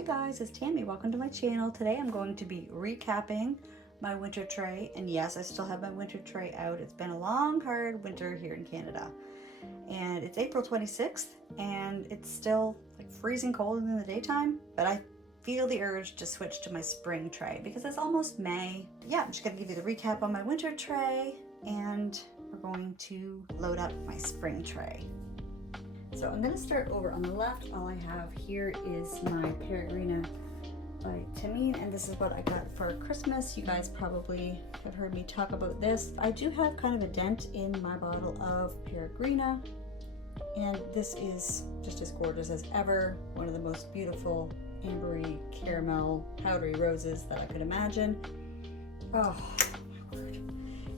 Hi guys, it's Tammy. Welcome to my channel. Today I'm going to be recapping my winter tray, and yes, I still have my winter tray out. It's been a long, hard winter here in Canada, and it's April 26th, and it's still like freezing cold in the daytime, but I feel the urge to switch to my spring tray because it's almost May. Yeah, I'm just gonna give you the recap on my winter tray, and we're going to load up my spring tray. So I'm going to start over on the left. All I have here is my Perfume by Timmy, and this is what I got for Christmas. You guys probably have heard me talk about this. I do have kind of a dent in my bottle of Perfume, and this is just as gorgeous as ever. One of the most beautiful ambery, caramel, powdery roses that I could imagine. Oh my word,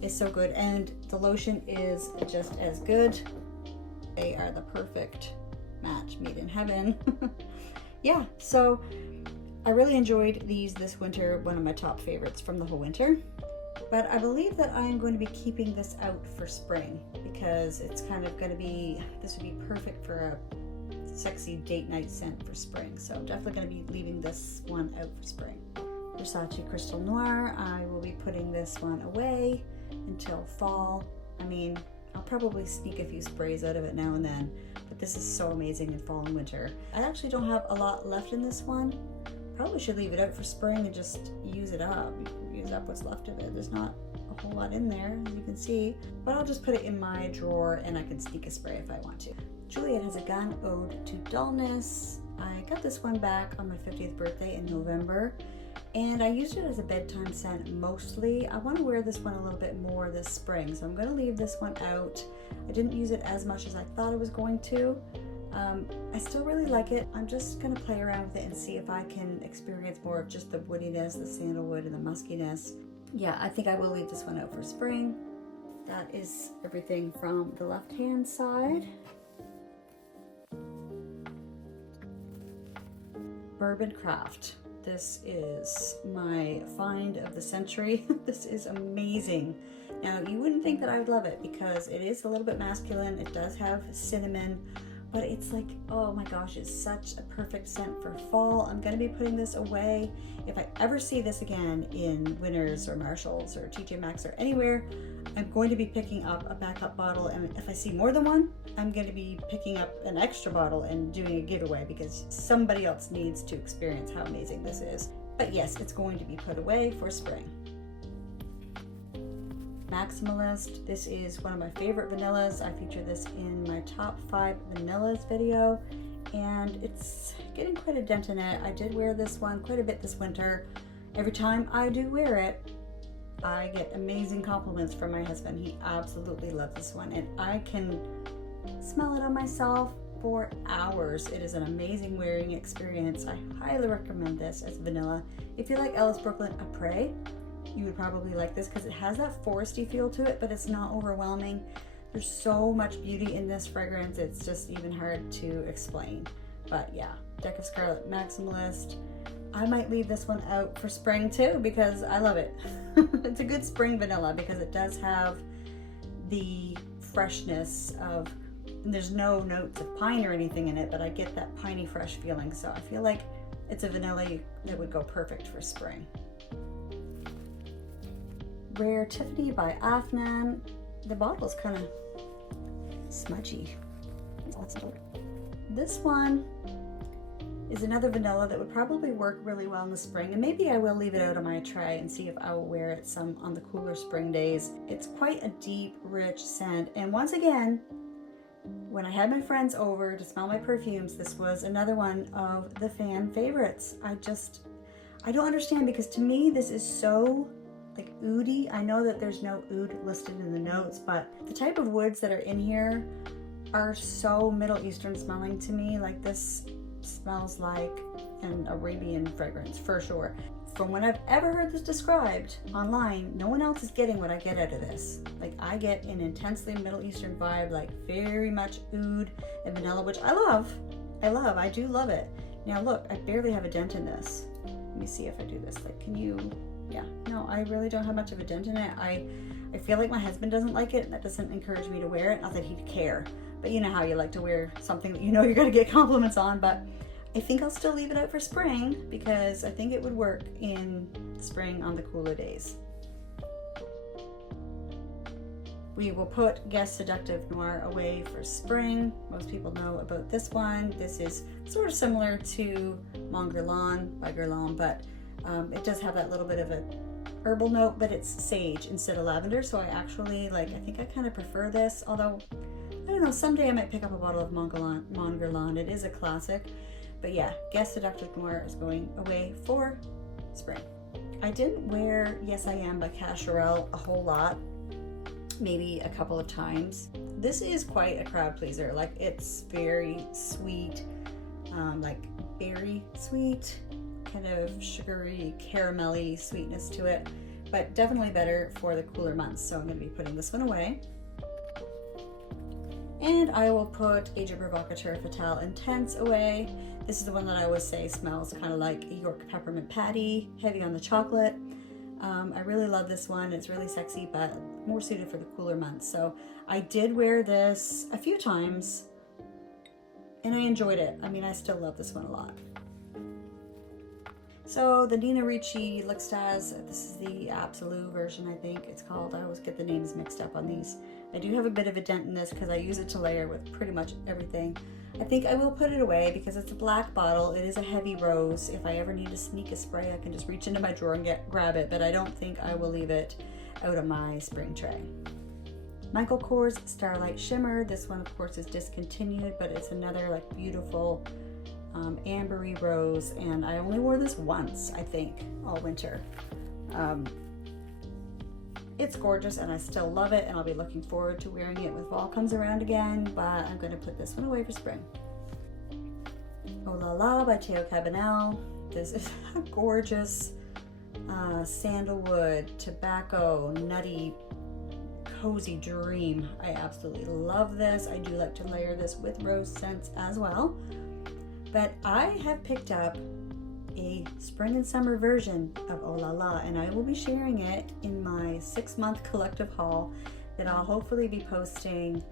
it's so good, and the lotion is just as good. They are the perfect match made in heaven. Yeah, so I really enjoyed these this winter, one of my top favorites from the whole winter. But I believe that I am going to be keeping this out for spring because it's kind of going to be, this would be perfect for a sexy date night scent for spring. So I'm definitely going to be leaving this one out for spring. Versace Crystal Noir, I will be putting this one away until fall. I mean, I'll probably sneak a few sprays out of it now and then, but this is so amazing in fall and winter. I actually don't have a lot left in this one. Probably should leave it out for spring and just use it up. Use up what's left of it. There's not a whole lot in there, as you can see, but I'll just put it in my drawer and I can sneak a spray if I want to. Juliet Has a Gun Ode to Dullness. I got this one back on my 50th birthday in November, and I used it as a bedtime scent mostly. I want to wear this one a little bit more this spring, so I'm going to leave this one out. I didn't use it as much as I thought I was going to. I still really like it. I'm just going to play around with it and see if I can experience more of just the woodiness, the sandalwood, and the muskiness. Yeah, I think I will leave this one out for spring. That is everything from the left-hand side. Bourbon Craft. This is my find of the century. This is amazing. Now, you wouldn't think that I would love it because it is a little bit masculine. It does have cinnamon, but it's like, oh my gosh, it's such a perfect scent for fall. I'm going to be putting this away. If I ever see this again in Winners or Marshalls or TJ Maxx or anywhere, I'm going to be picking up a backup bottle, and if I see more than one, I'm going to be picking up an extra bottle and doing a giveaway because somebody else needs to experience how amazing this is. But yes, it's going to be put away for spring. Maximalist. This is one of my favorite vanillas. I feature this in my top 5 vanillas video, and it's getting quite a dent in it. I did wear this one quite a bit this winter. Every time I do wear it, I get amazing compliments from my husband. He absolutely loves this one, and I can smell it on myself for hours. It is an amazing wearing experience. I highly recommend this as vanilla. If you like Ellis Brooklyn Après, you would probably like this because it has that foresty feel to it, but it's not overwhelming. There's so much beauty in this fragrance, it's just even hard to explain. But yeah, Deck of Scarlet Maximalist. I might leave this one out for spring too because I love it. It's a good spring vanilla because it does have the freshness of, and there's no notes of pine or anything in it, but I get that piney fresh feeling. So I feel like it's a vanilla that would go perfect for spring. Rare Tiffany by Afnan. The bottle's kind of smudgy. This one is another vanilla that would probably work really well in the spring, and maybe I will leave it out on my tray and see if I will wear it some on the cooler spring days. It's quite a deep, rich scent, and once again, when I had my friends over to smell my perfumes, this was another one of the fan favorites. I don't understand, because to me this is so like oody. I know that there's no oud listed in the notes, but the type of woods that are in here are so Middle Eastern smelling to me. Like, this smells like an Arabian fragrance for sure. From when I've ever heard this described online, no one else is getting what I get out of this. Like, I get an intensely Middle Eastern vibe, like very much oud and vanilla, which I love. I do love it. Now look, I barely have a dent in this. Let me see if I do this. Like, can you, yeah, no, I really don't have much of a dent in it. I feel like my husband doesn't like it, and that doesn't encourage me to wear it. Not that he'd care, but you know how you like to wear something that you know you're gonna get compliments on. But I think I'll still leave it out for spring because I think it would work in spring on the cooler days. We will put Guess Seductive Noir away for spring. Most people know about this one. This is sort of similar to Mon Guerlain by Guerlain, but it does have that little bit of a herbal note, but it's sage instead of lavender. So I actually I think I kind of prefer this, although I don't know, someday I might pick up a bottle of Mon Guerlain. It is a classic, but yeah, Guess Seductive Noir is going away for spring. I didn't wear Yes I Am by Cacharel a whole lot, maybe a couple of times. This is quite a crowd pleaser. Like, it's very sweet, like berry sweet, kind of sugary, caramelly sweetness to it, but definitely better for the cooler months. So I'm going to be putting this one away. And I will put Agent Provocateur Fatale Intense away. This is the one that I always say smells kind of like a York peppermint patty, heavy on the chocolate. I really love this one. It's really sexy, but more suited for the cooler months. So I did wear this a few times and I enjoyed it. I mean, I still love this one a lot. So the Nina Ricci L'Extase, this is the Absolute version, I think it's called. I always get the names mixed up on these. I do have a bit of a dent in this because I use it to layer with pretty much everything. I think I will put it away because it's a black bottle. It is a heavy rose. If I ever need to sneak a spray, I can just reach into my drawer and grab it, but I don't think I will leave it out of my spring tray. Michael Kors Starlight Shimmer. This one, of course, is discontinued, but it's another like beautiful ambery rose, and I only wore this once, I think, all winter. It's gorgeous and I still love it, and I'll be looking forward to wearing it when fall comes around again, but I'm going to put this one away for spring. Oh La La by Theo Cabanel. This is a gorgeous sandalwood, tobacco, nutty, cozy dream. I absolutely love this. I do like to layer this with rose scents as well. But I have picked up a spring and summer version of Oh La La, and I will be sharing it in my 6-month collective haul that I'll hopefully be posting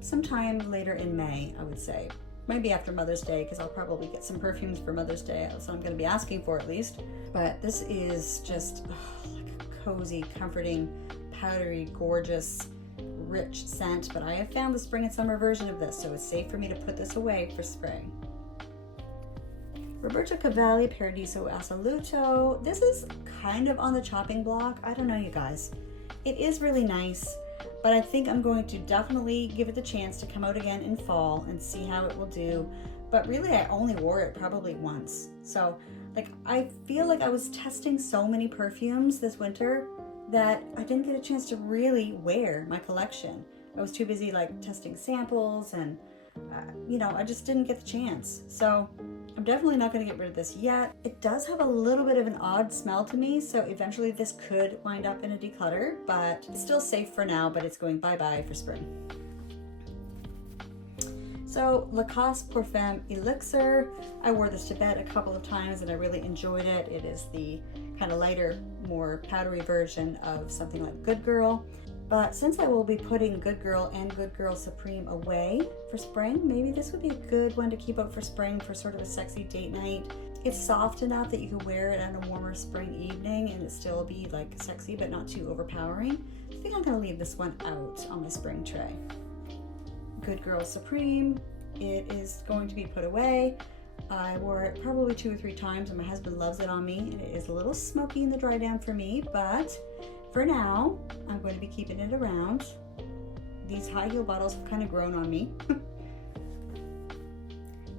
sometime later in May, I would say. Maybe after Mother's Day, because I'll probably get some perfumes for Mother's Day, so I'm going to be asking for at least. But this is just like a cozy, comforting, powdery, gorgeous, rich scent. But I have found the spring and summer version of this, so it's safe for me to put this away for spring. Roberto Cavalli Paradiso Assoluto. This is kind of on the chopping block. I don't know, you guys. It is really nice, but I think I'm going to definitely give it the chance to come out again in fall and see how it will do. But really, I only wore it probably once. So, like, I feel like I was testing so many perfumes this winter that I didn't get a chance to really wear my collection. I was too busy, like, testing samples and you know, I just didn't get the chance. So I'm definitely not going to get rid of this yet. It does have a little bit of an odd smell to me, so eventually this could wind up in a declutter, but it's still safe for now, but it's going bye-bye for spring. So Lacoste Perfume Elixir. I wore this to bed a couple of times and I really enjoyed it. It is the kind of lighter, more powdery version of something like Good Girl. But since I will be putting Good Girl and Good Girl Supreme away for spring, maybe this would be a good one to keep out for spring for sort of a sexy date night. It's soft enough that you can wear it on a warmer spring evening and it still be like sexy but not too overpowering. I think I'm going to leave this one out on my spring tray. Good Girl Supreme. It is going to be put away. I wore it probably 2 or 3 times and my husband loves it on me, and it is a little smoky in the dry down for me, but for now, I'm going to be keeping it around. These high heel bottles have kind of grown on me.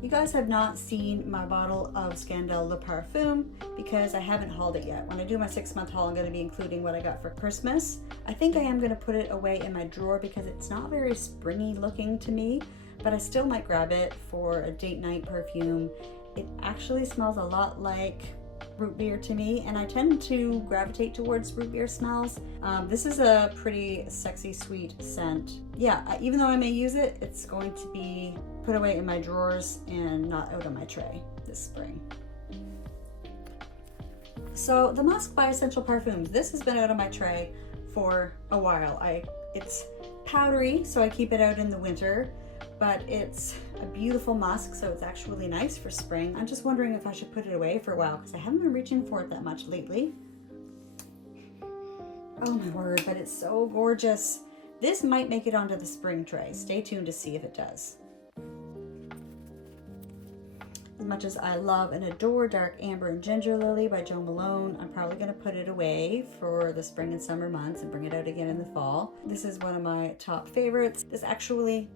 You guys have not seen my bottle of Scandale Le Perfume because I haven't hauled it yet. When I do my 6-month haul, I'm going to be including what I got for Christmas. I think I am going to put it away in my drawer because it's not very springy looking to me, but I still might grab it for a date night perfume. It actually smells a lot like root beer to me, and I tend to gravitate towards root beer smells. This is a pretty sexy, sweet scent. Yeah, even though I may use it, it's going to be put away in my drawers and not out on my tray this spring. So the Musk by Essential Perfumes. This has been out on my tray for a while. It's powdery, so I keep it out in the winter, but it's a beautiful musk, so it's actually nice for spring. I'm just wondering if I should put it away for a while because I haven't been reaching for it that much lately. Oh my word, but it's so gorgeous. This might make it onto the spring tray. Stay tuned to see if it does. As much as I love and adore Dark Amber and Ginger Lily by Jo Malone, I'm probably going to put it away for the spring and summer months and bring it out again in the fall. This is one of my top favorites. This actually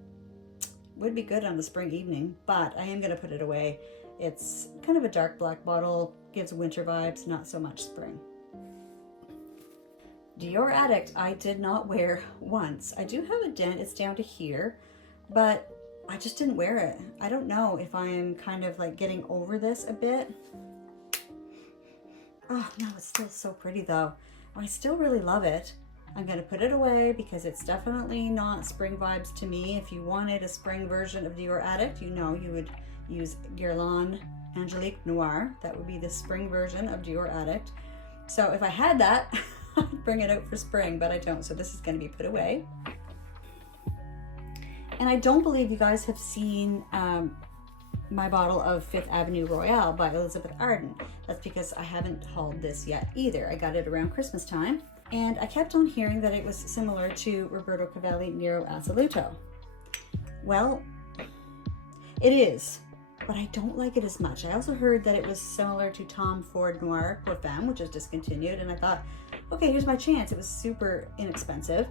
would be good on the spring evening, but I am going to put it away. It's kind of a dark black bottle, gives winter vibes, not so much spring. Dior Addict, I did not wear once. I do have a dent, it's down to here, but I just didn't wear it. I don't know if I'm kind of like getting over this a bit. Oh no, it's still so pretty though. I still really love it. I'm gonna put it away because it's definitely not spring vibes to me. If you wanted a spring version of Dior Addict, you know you would use Guerlain Angelique Noir. That would be the spring version of Dior Addict. So if I had that, I'd bring it out for spring, but I don't. So this is gonna be put away. And I don't believe you guys have seen my bottle of Fifth Avenue Royale by Elizabeth Arden. That's because I haven't hauled this yet either. I got it around Christmas time. And I kept on hearing that it was similar to Roberto Cavalli Nero Assoluto. Well, it is, but I don't like it as much. I also heard that it was similar to Tom Ford Noir Perfume, which is discontinued, and I thought, okay, here's my chance. It was super inexpensive,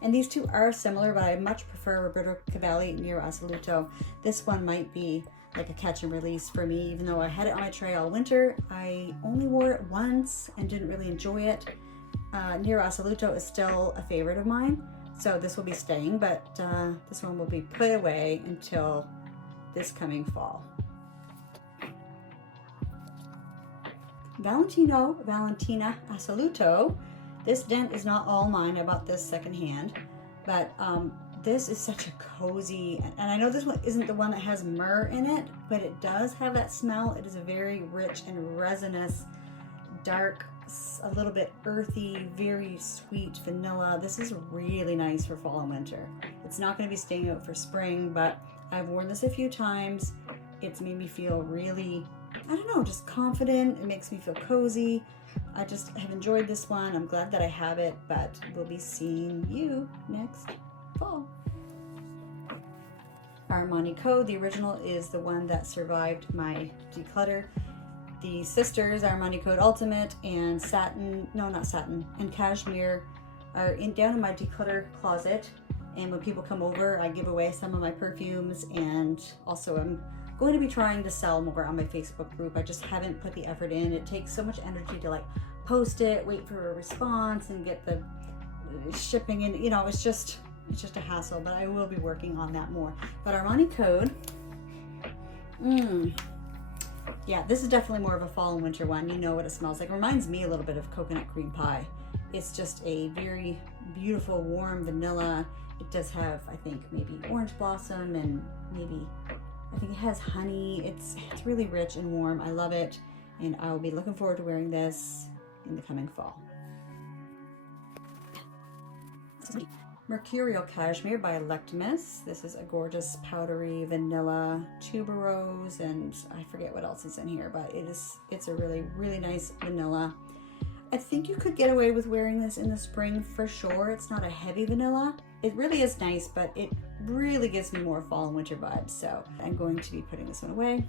and these two are similar, but I much prefer Roberto Cavalli Nero Assoluto. This one might be like a catch and release for me, even though I had it on my tray all winter. I only wore it once and didn't really enjoy it. Nero Assoluto is still a favorite of mine, so this will be staying, but this one will be put away until this coming fall. Valentina Assoluto. This dent is not all mine. I bought this secondhand, but this is such a cozy, and I know this one isn't the one that has myrrh in it, but it does have that smell. It is a very rich and resinous, dark, a little bit earthy, very sweet vanilla. This is really nice for fall and winter. It's not going to be staying out for spring, but I've worn this a few times. It's made me feel really, I don't know, just confident. It makes me feel cozy. I just have enjoyed this one. I'm glad that I have it, but we'll be seeing you next fall. Armani Code, the original, is the one that survived my declutter. The sisters, Armani Code Ultimate and and Cashmere are down in my declutter closet. And when people come over, I give away some of my perfumes, and also I'm going to be trying to sell more on my Facebook group. I just haven't put the effort in. It takes so much energy to like post it, wait for a response, and get the shipping, and you know, it's just a hassle, but I will be working on that more. But Armani Code, yeah, this is definitely more of a fall and winter one. You know what it smells like. It reminds me a little bit of coconut cream pie. It's just a very beautiful, warm vanilla. It does have, I think, maybe orange blossom, and maybe, I think it has honey. It's really rich and warm. I love it, and I will be looking forward to wearing this in the coming fall. Mercurial Cashmere by Electimus. This is a gorgeous powdery vanilla tuberose, and I forget what else is in here, but it's a really, really nice vanilla. I think you could get away with wearing this in the spring for sure. It's not a heavy vanilla. It really is nice, but it really gives me more fall and winter vibes, so I'm going to be putting this one away.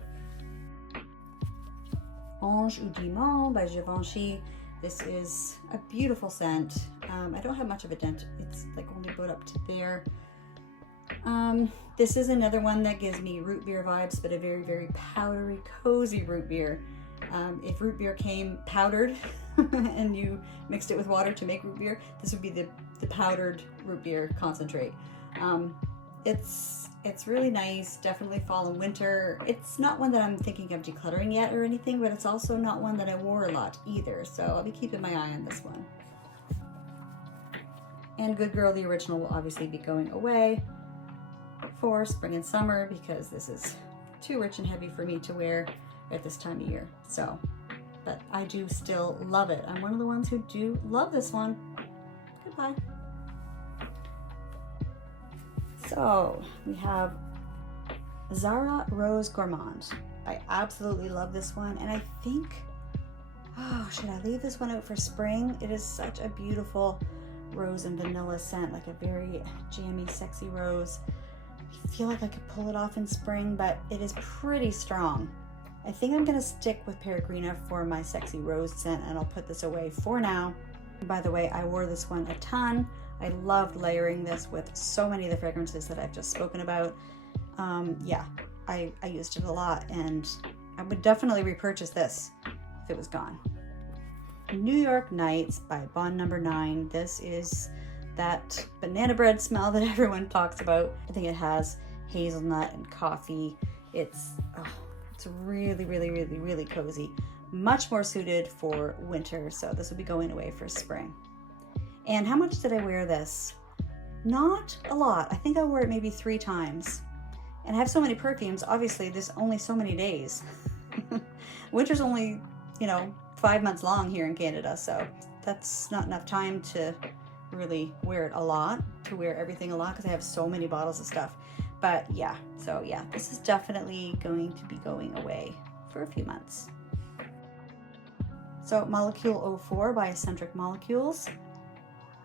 Ange ou Diamant by Givenchy. This is a beautiful scent. I don't have much of a dent. It's like only about up to there. This is another one that gives me root beer vibes, but a very, very powdery, cozy root beer. If root beer came powdered and you mixed it with water to make root beer, this would be the powdered root beer concentrate. It's really nice, definitely fall and winter. It's not one that I'm thinking of decluttering yet or anything, but it's also not one that I wore a lot either, so I'll be keeping my eye on this one. And Good Girl, the original, will obviously be going away for spring and summer because this is too rich and heavy for me to wear at this time of year. So, but I do still love it. I'm one of the ones who do love this one. Goodbye. So So we have Zara Rose Gourmand. I absolutely love this one, and I think, oh, should I leave this one out for spring? It is such a beautiful rose and vanilla scent, like a very jammy, sexy rose. I feel like I could pull it off in spring, but it is pretty strong. I think I'm gonna stick with Peregrina for my sexy rose scent, and I'll put this away for now. By the way, I wore this one a ton. I loved layering this with so many of the fragrances that I've just spoken about. Yeah, I used it a lot, and I would definitely repurchase this if it was gone. New York Nights by Bond No. 9. This is that banana bread smell that everyone talks about. I think it has hazelnut and coffee. It's really, really, really, really cozy. Much more suited for winter, so this will be going away for spring. And how much did I wear this? Not a lot. I think I wore it maybe 3 times. And I have so many perfumes, obviously there's only so many days. Winter's only, 5 months long here in Canada, so that's not enough time to really wear it a lot, to wear everything a lot, because I have so many bottles of stuff. But yeah, so yeah, this is definitely going to be going away for a few months. So Molecule 04 by Eccentric Molecules.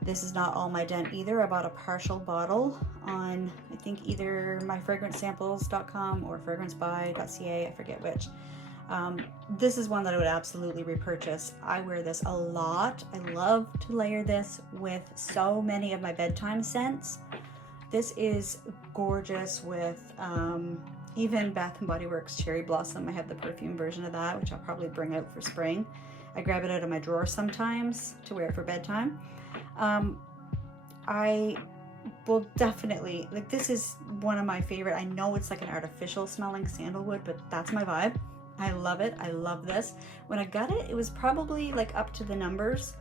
This is not all my dent either. I bought a partial bottle on, I think, either myfragrancesamples.com or fragrancebuy.ca, I forget which. This is one that I would absolutely repurchase. I wear this a lot. I love to layer this with so many of my bedtime scents. This is gorgeous with even Bath & Body Works Cherry Blossom. I have the perfume version of that, which I'll probably bring out for spring. I grab it out of my drawer sometimes to wear it for bedtime. I will definitely, like, this is one of my favorite. I know it's like an artificial smelling sandalwood, but that's my vibe. I love it. I love this. When I got it, it was probably like up to the numbers.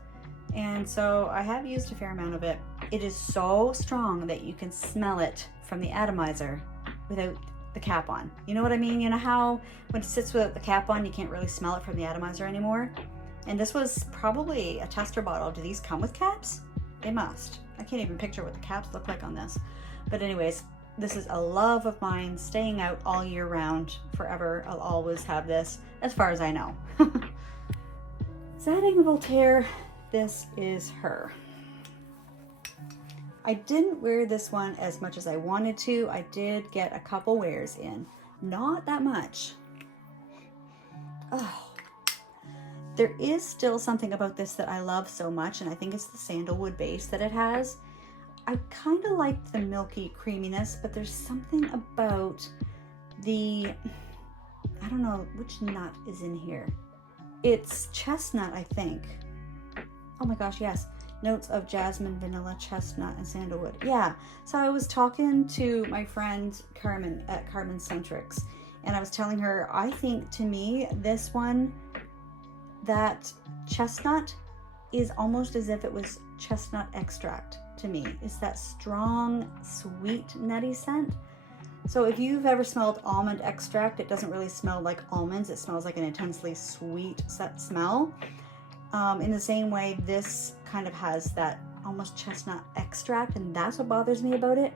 And so I have used a fair amount of it. It is so strong that you can smell it from the atomizer without the cap on. You know what I mean? You know how when it sits without the cap on, you can't really smell it from the atomizer anymore? And this was probably a tester bottle. Do these come with caps? They must. I can't even picture what the caps look like on this. But anyways, this is a love of mine, staying out all year round, forever. I'll always have this, as far as I know. Zadig & Voltaire, this is her. I didn't wear this one as much as I wanted to. I did get a couple wears in. Not that much. Oh. There is still something about this that I love so much, and I think it's the sandalwood base that it has. I kind of like the milky creaminess, but there's something about the, I don't know which nut is in here. It's chestnut, I think. Oh my gosh, yes. Notes of jasmine, vanilla, chestnut, and sandalwood. Yeah, so I was talking to my friend Carmen at Carmen Centrics, and I was telling her, I think to me, this one, that chestnut is almost as if it was chestnut extract to me. It's that strong, sweet, nutty scent. So if you've ever smelled almond extract, it doesn't really smell like almonds. It smells like an intensely sweet smell. In the same way, this kind of has that almost chestnut extract, and that's what bothers me about it.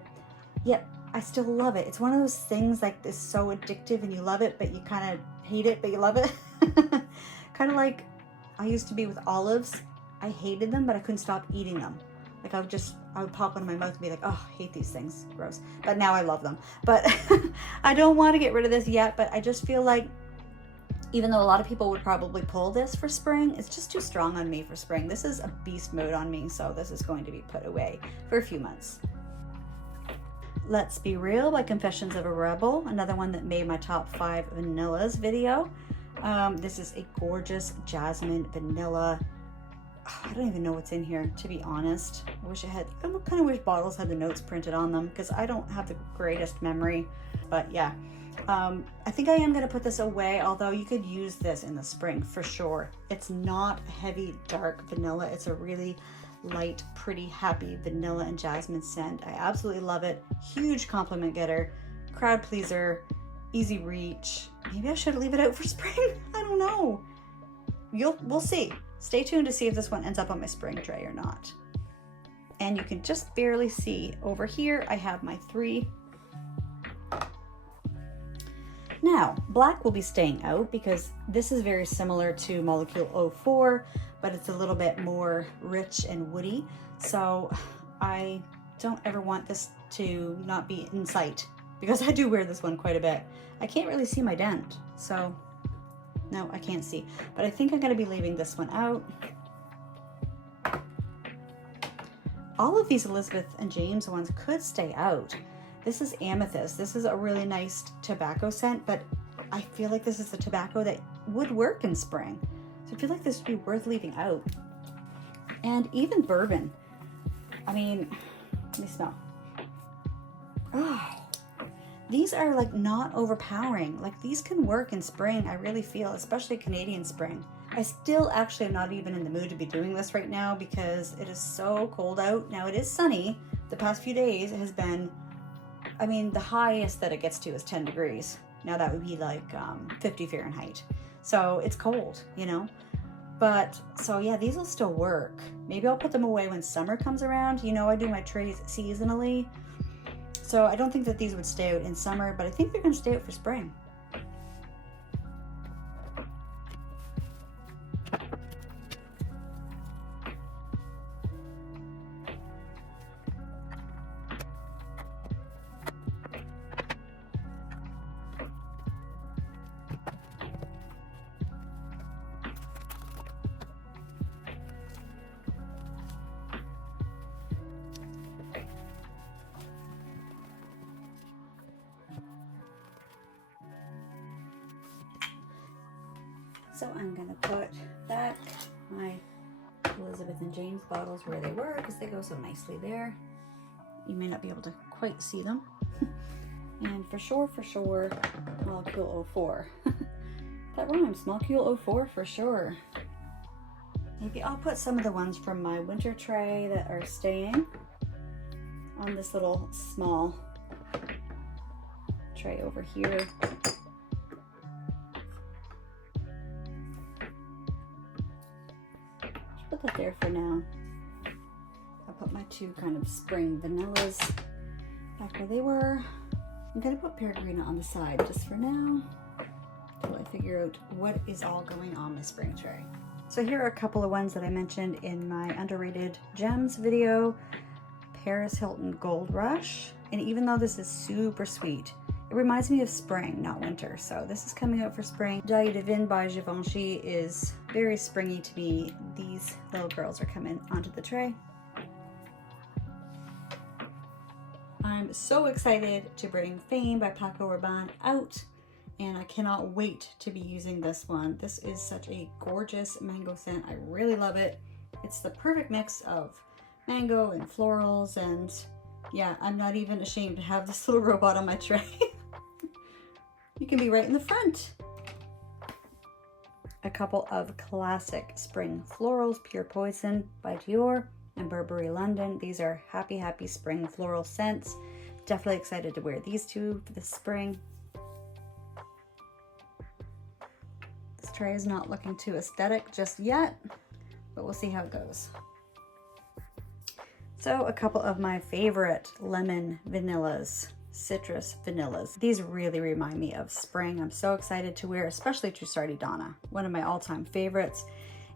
Yet I still love it. It's one of those things like this, so addictive, and you love it, but you kind of hate it, but you love it. Kind of like I used to be with olives. I hated them, but I couldn't stop eating them. Like I would pop one in my mouth and be like, oh, I hate these things, gross. But now I love them. But I don't want to get rid of this yet, but I just feel like, even though a lot of people would probably pull this for spring, it's just too strong on me for spring. This is a beast mode on me, so this is going to be put away for a few months. Let's Be Real by Confessions of a Rebel, another one that made my top 5 vanillas video. This is a gorgeous jasmine vanilla. I don't even know what's in here, to be honest. I kind of wish bottles had the notes printed on them, because I don't have the greatest memory. But yeah, I think I am going to put this away, although you could use this in the spring for sure. It's not heavy, dark vanilla. It's a really light, pretty, happy vanilla and jasmine scent. I absolutely love it. Huge compliment getter, crowd pleaser, easy reach. Maybe I should leave it out for spring. I don't know. We'll see. Stay tuned to see if this one ends up on my spring tray or not. and you can just barely see. Over here, I have my 3. Now, black will be staying out because this is very similar to Molecule 04, but it's a little bit more rich and woody. So I don't ever want this to not be in sight because I do wear this one quite a bit. I can't really see my dent, so no, I can't see. But I think I'm gonna be leaving this one out. All of these Elizabeth and James ones could stay out. This is amethyst. This is a really nice tobacco scent, but I feel like this is a tobacco that would work in spring. So I feel like this would be worth leaving out. And even bourbon. I mean, let me smell. Oh, these are like not overpowering. Like these can work in spring, I really feel, especially Canadian spring. I still actually am not even in the mood to be doing this right now because it is so cold out. Now it is sunny. The past few days it has been, I mean, the highest that it gets to is 10 degrees. Now that would be like 50 Fahrenheit. So it's cold, you know? But, so yeah, these will still work. Maybe I'll put them away when summer comes around. You know, I do my trays seasonally. So I don't think that these would stay out in summer, but I think they're gonna stay out for spring. So I'm gonna put back my Elizabeth and James bottles where they were because they go so nicely there. You may not be able to quite see them. And for sure, Molecule 04. That rhymes, Molecule 04 for sure. Maybe I'll put some of the ones from my winter tray that are staying on this little small tray over here. Put that there for now. I'll put my 2 kind of spring vanillas back where they were. I'm gonna put Peregrino on the side just for now until I figure out what is all going on my spring tray. So here are a couple of ones that I mentioned in my underrated gems video. Paris Hilton Gold Rush. And even though this is super sweet, it reminds me of spring, not winter. So this is coming out for spring. Dahlia Divine by Givenchy is very springy to me. These little girls are coming onto the tray. I'm so excited to bring Fame by Paco Rabanne out, and I cannot wait to be using this one. This is such a gorgeous mango scent. I really love it. It's the perfect mix of mango and florals, and yeah, I'm not even ashamed to have this little robot on my tray. You can be right in the front. A couple of classic spring florals, Pure Poison by Dior and Burberry London. These are happy spring floral scents. Definitely excited to wear these 2 for this spring. This tray is not looking too aesthetic just yet, but we'll see how it goes. So a couple of my favorite lemon vanillas, citrus vanillas. These really remind me of spring. I'm so excited to wear, especially Trussardi Donna, one of my all-time favorites.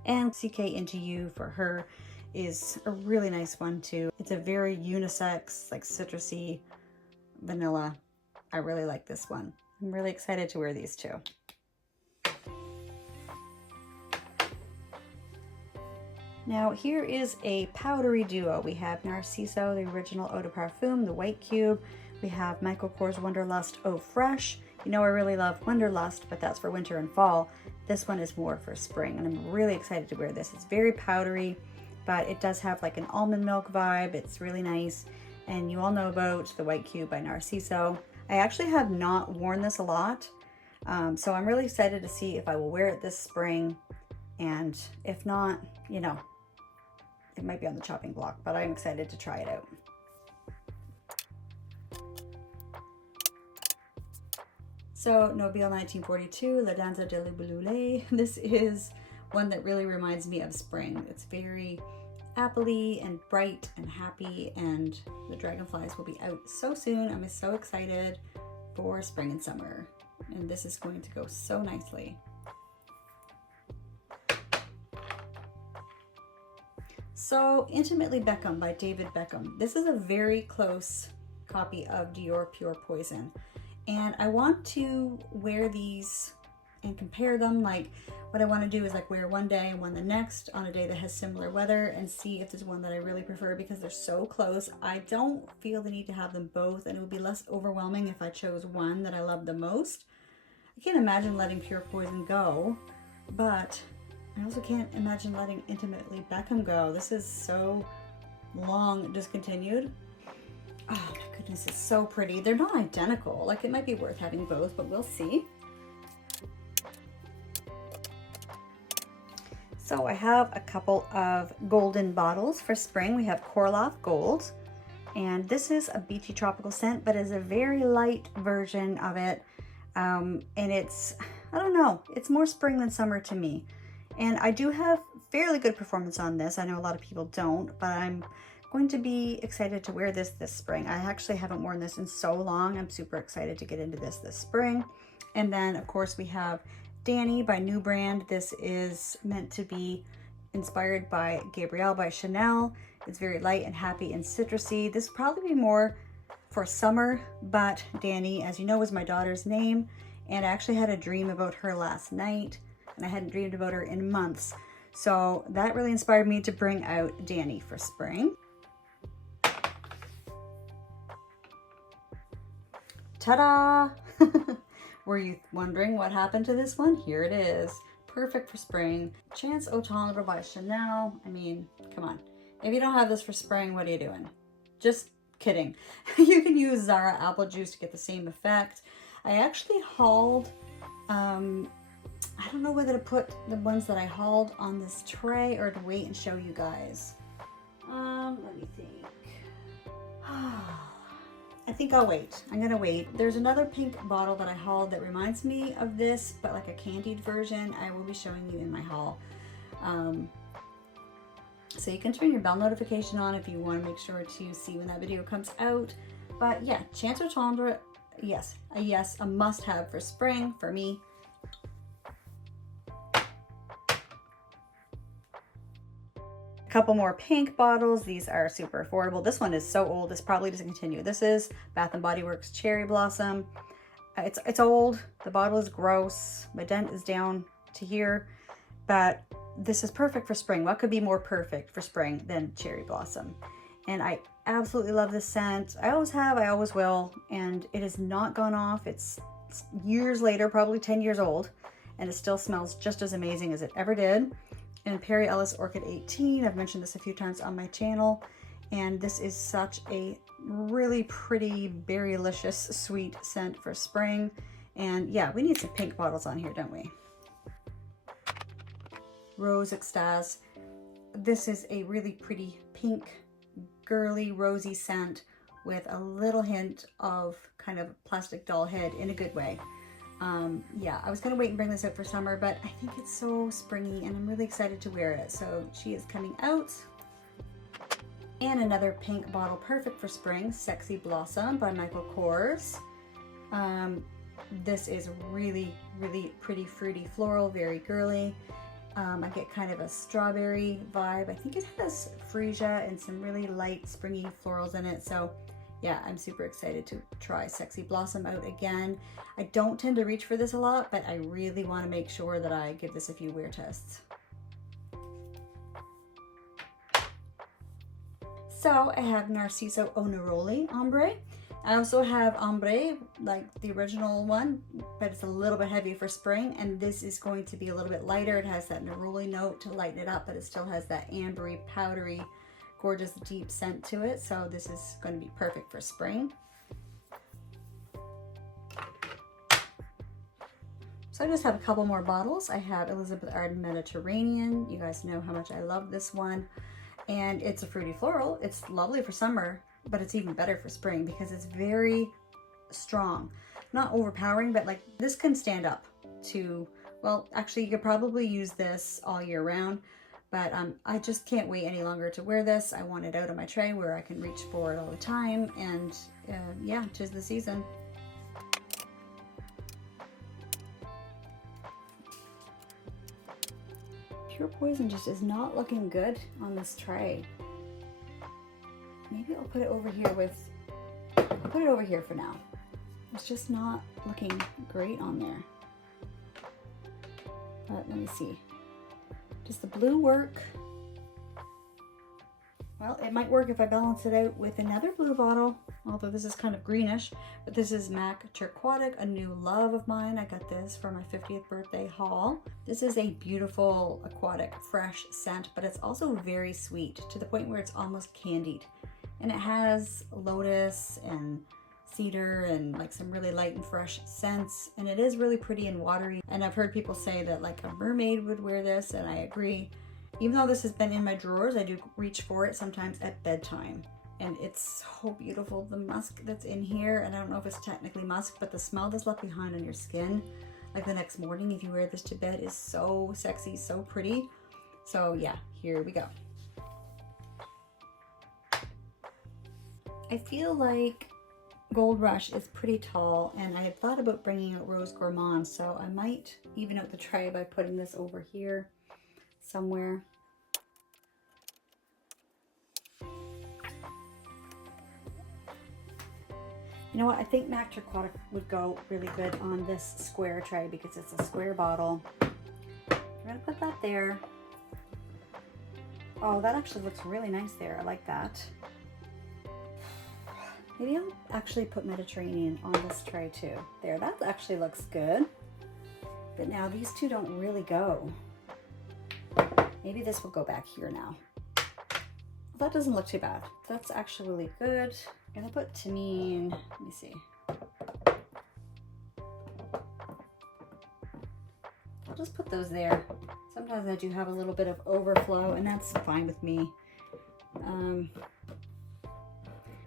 And CK Into You for her is a really nice one too. It's a very unisex, like citrusy vanilla. I really like this one. I'm really excited to wear these 2. Now here is a powdery duo. We have Narciso, the original Eau de Parfum, the white cube. We have Michael Kors Wonderlust Eau Fresh. You know I really love Wonderlust, but that's for winter and fall. This one is more for spring, and I'm really excited to wear this. It's very powdery, but it does have like an almond milk vibe. It's really nice. And you all know about the white cube by Narciso. I actually have not worn this a lot, so I'm really excited to see if I will wear it this spring. And if not, you know, it might be on the chopping block, but I'm excited to try it out. So Nobile 1942, La Danza delle Boulule. This is one that really reminds me of spring. It's very appley and bright and happy, and the dragonflies will be out so soon. I'm so excited for spring and summer, and this is going to go so nicely. So, Intimately Beckham by David Beckham. This is a very close copy of Dior Pure Poison, and I want to wear these and compare them. Like, what I want to do is like wear one day and one the next on a day that has similar weather, and see if there's one that I really prefer, because they're so close. I don't feel the need to have them both, and it would be less overwhelming if I chose one that I love the most. I can't imagine letting Pure Poison go, but I also can't imagine letting Intimately Beckham go. This is so long discontinued. Oh my goodness, it's so pretty. They're not identical. Like, it might be worth having both, but we'll see. So I have a couple of golden bottles for spring. We have Korloff Gold, and this is a beachy tropical scent, but is a very light version of it. And it's, I don't know, it's more spring than summer to me. And I do have fairly good performance on this. I know a lot of people don't, but I'm going to be excited to wear this spring. I actually haven't worn this in so long. I'm super excited to get into this spring. And then of course we have Danny by New Brand. This is meant to be inspired by Gabrielle by Chanel. It's very light and happy and citrusy. This will probably be more for summer, but Danny, as you know, is my daughter's name. And I actually had a dream about her last night, and I hadn't dreamed about her in months. So that really inspired me to bring out Danny for spring. Ta-da! Were you wondering what happened to this one? Here it is. Perfect for spring. Chance Au Tendre by Chanel. I mean, come on. If you don't have this for spring, what are you doing? Just kidding. You can use Zara apple juice to get the same effect. I actually hauled, I don't know whether to put the ones that I hauled on this tray or to wait and show you guys. Let me think. I think I'll wait. I'm gonna wait. There's another pink bottle that I hauled that reminds me of this, but like a candied version. I will be showing you in my haul. So you can turn your bell notification on if you want to make sure to see when that video comes out. But yeah, Chance Au Tendre, yes, a must-have for spring for me. Couple more pink bottles. These are super affordable. This one is so old, this probably doesn't continue. This is Bath & Body Works Cherry Blossom. It's old. The bottle is gross. My dent is down to here, but this is perfect for spring. What could be more perfect for spring than Cherry Blossom? And I absolutely love this scent. I always have, I always will, and it has not gone off. It's years later, probably 10 years old, and it still smells just as amazing as it ever did. And Perry Ellis Orchid 18, I've mentioned this a few times on my channel, and this is such a really pretty, berry-licious, sweet scent for spring. And yeah, we need some pink bottles on here, don't we? Rose Extase. This is a really pretty pink, girly, rosy scent with a little hint of kind of plastic doll head in a good way. Yeah, I was gonna wait and bring this out for summer, but I think it's so springy and I'm really excited to wear it. So she is coming out. And another pink bottle, perfect for spring, Sexy Blossom by Michael Kors. This is really, really pretty, fruity, floral, very girly. I get kind of a strawberry vibe. I think it has freesia and some really light, springy florals in it. So yeah, I'm super excited to try Sexy Blossom out again. I don't tend to reach for this a lot, but I really want to make sure that I give this a few wear tests. So I have Narciso Au Neroli Ombre. I also have Ombre, like the original one, but it's a little bit heavy for spring, and this is going to be a little bit lighter. It has that neroli note to lighten it up, but it still has that ambery, powdery, gorgeous deep scent to it. So this is going to be perfect for spring. So I just have a couple more bottles. I have Elizabeth Arden Mediterranean. You guys know how much I love this one. And it's a fruity floral. It's lovely for summer, but it's even better for spring because it's very strong. Not overpowering, but like this can stand up to, well, actually you could probably use this all year round. But I just can't wait any longer to wear this. I want it out of my tray where I can reach for it all the time. And yeah, 'tis the season. Pure Poison just is not looking good on this tray. Maybe I'll put it over here with, I'll put it over here for now. It's just not looking great on there. But let me see. Does the blue work? Well, it might work if I balance it out with another blue bottle, although this is kind of greenish. But this is MAC Turquatic, a new love of mine. I got this for my 50th birthday haul. This is a beautiful aquatic fresh scent, but it's also very sweet to the point where it's almost candied. And it has lotus and cedar and like some really light and fresh scents, and it is really pretty and watery. And I've heard people say that like a mermaid would wear this, and I agree. Even though this has been in my drawers, I do reach for it sometimes at bedtime, and it's so beautiful. The musk that's in here, and I don't know if it's technically musk, but the smell that's left behind on your skin like the next morning if you wear this to bed is so sexy, so pretty. So yeah, here we go. I feel like Gold Rush is pretty tall, and I had thought about bringing out Rose Gourmand, so I might even out the tray by putting this over here somewhere. You know what, I think MAC Turquatic would go really good on this square tray because it's a square bottle. I'm gonna put that there. Oh, that actually looks really nice there. I like that. Maybe I'll actually put Mediterranean on this tray too. There, that actually looks good. But now these two don't really go. Maybe this will go back here now. That doesn't look too bad. That's actually really good. I'm gonna put Tamine, let me see. I'll just put those there. Sometimes I do have a little bit of overflow, and that's fine with me.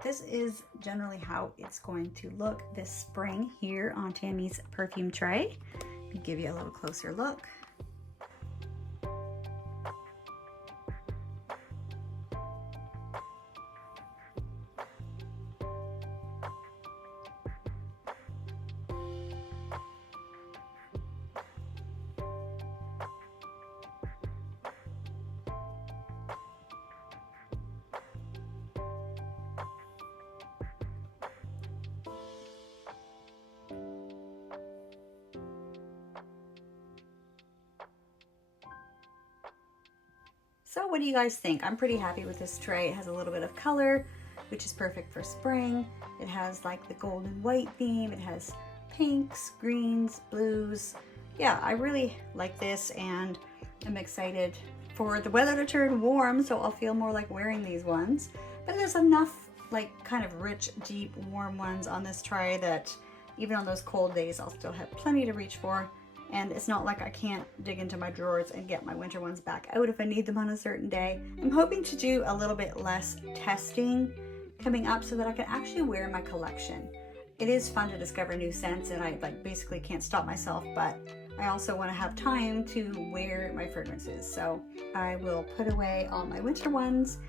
This is generally how it's going to look this spring here on Tammy's perfume tray. Let me give you a little closer look. So what do you guys think? I'm pretty happy with this tray. It has a little bit of color, which is perfect for spring. It has like the gold and white theme. It has pinks, greens, blues. Yeah, I really like this, and I'm excited for the weather to turn warm, so I'll feel more like wearing these ones. But there's enough like kind of rich, deep, warm ones on this tray that even on those cold days, I'll still have plenty to reach for. And it's not like I can't dig into my drawers and get my winter ones back out if I need them on a certain day. I'm hoping to do a little bit less testing coming up so that I can actually wear my collection. It is fun to discover new scents, and I like basically can't stop myself, but I also want to have time to wear my fragrances. So I will put away all my winter ones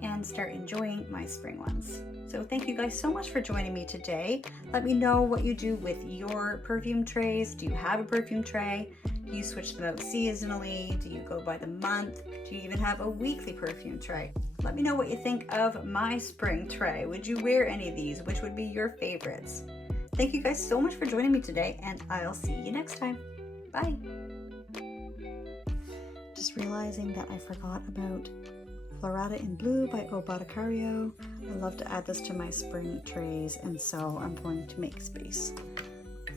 and start enjoying my spring ones. So thank you guys so much for joining me today. Let me know what you do with your perfume trays. Do you have a perfume tray? Do you switch them out seasonally? Do you go by the month? Do you even have a weekly perfume tray? Let me know what you think of my spring tray. Would you wear any of these? Which would be your favorites? Thank you guys so much for joining me today, and I'll see you next time. Bye. Just realizing that I forgot about Florata in Blue by O Boticario. I love to add this to my spring trays, and so I'm going to make space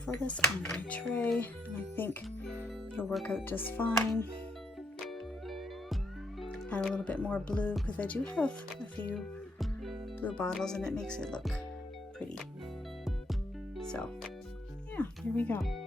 for this on my tray, and I think it'll work out just fine. Add a little bit more blue because I do have a few blue bottles, and it makes it look pretty. So yeah, here we go.